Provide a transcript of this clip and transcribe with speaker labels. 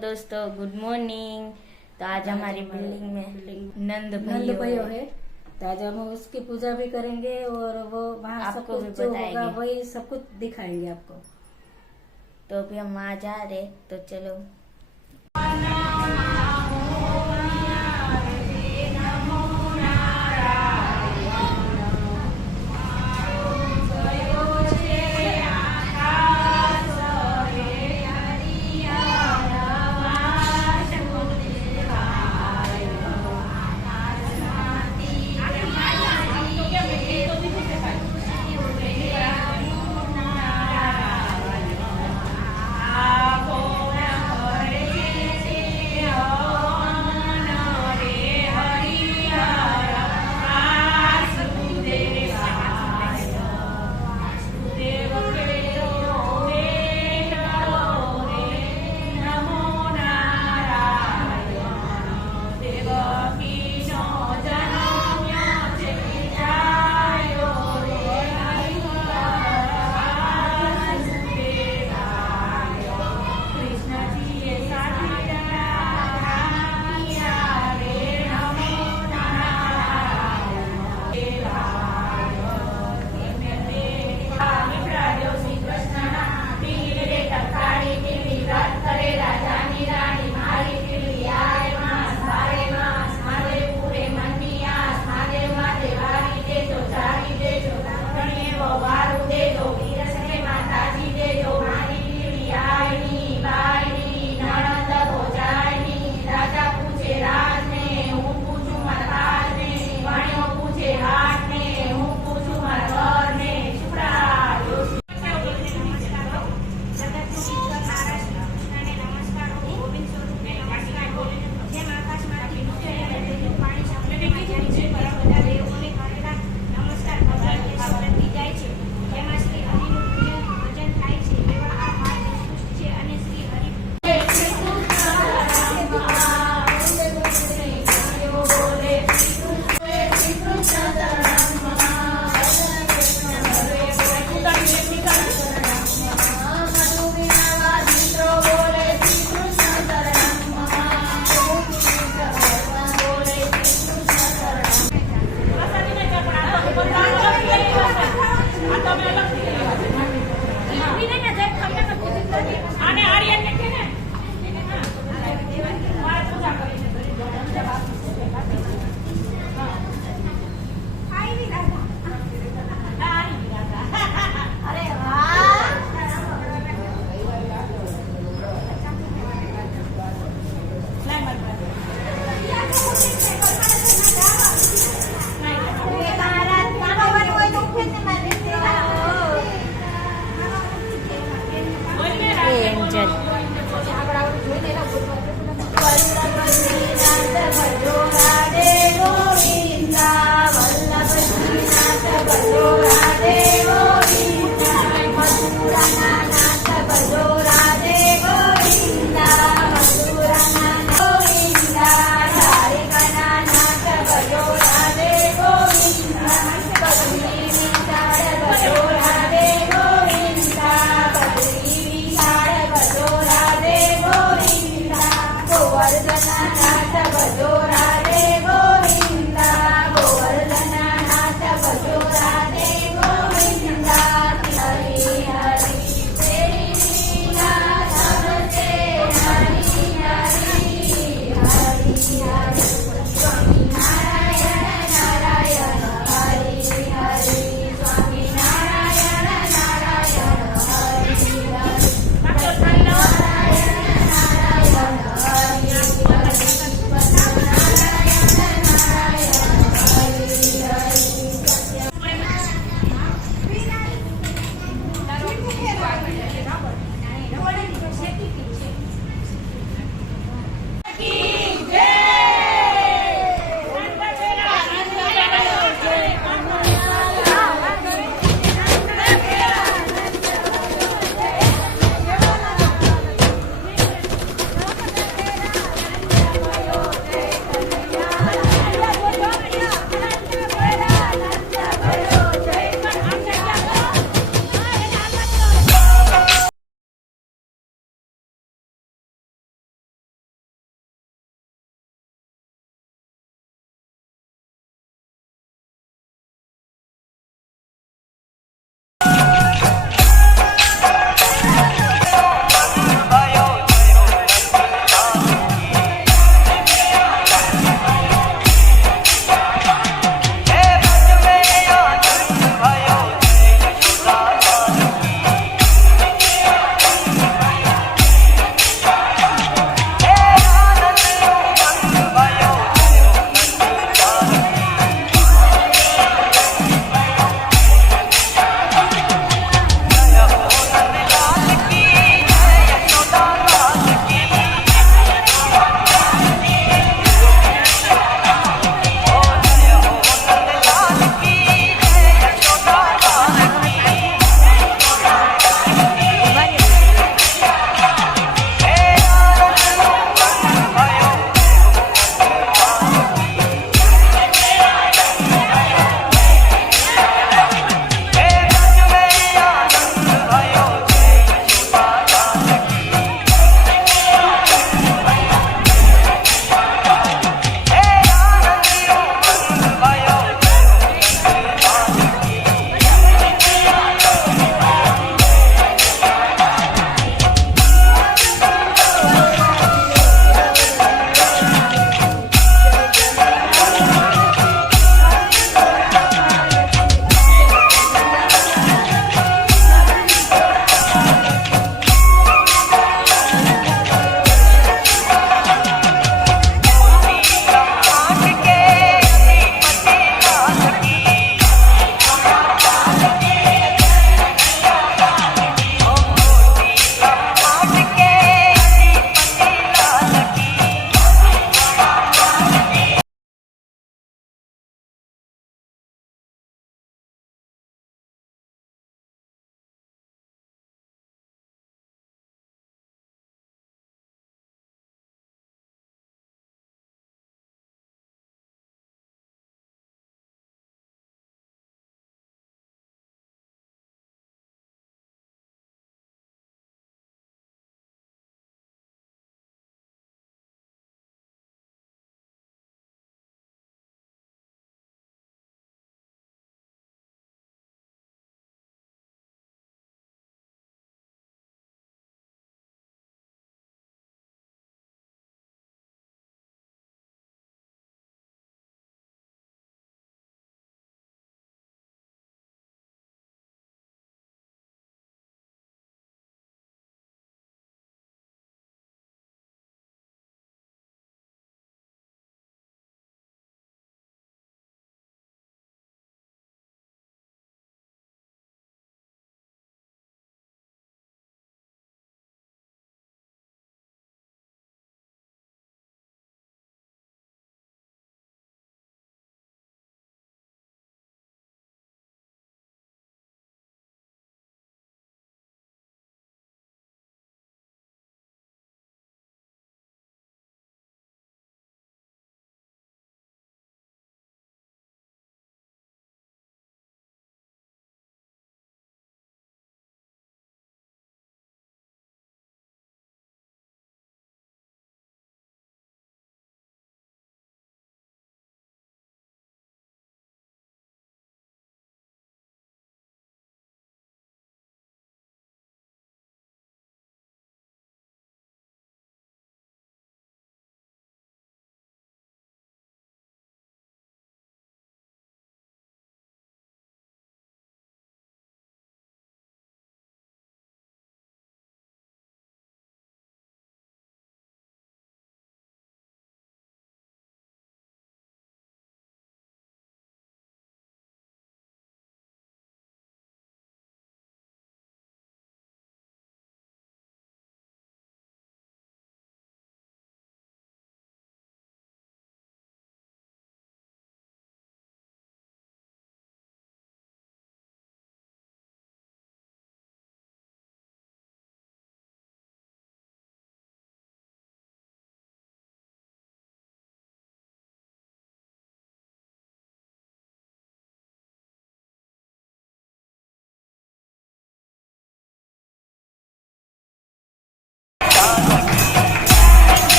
Speaker 1: दोस्तों good morning तो आज हमारी बिल्डिंग में नंद नंद भयो है।
Speaker 2: तो आज हम उसकी पूजा भी करेंगे और वो वहाँ सब कुछ जो होगा वही सब कुछ दिखाएँगे आपको।
Speaker 1: तो अभी हम वहाँ जा रहे तो चलो।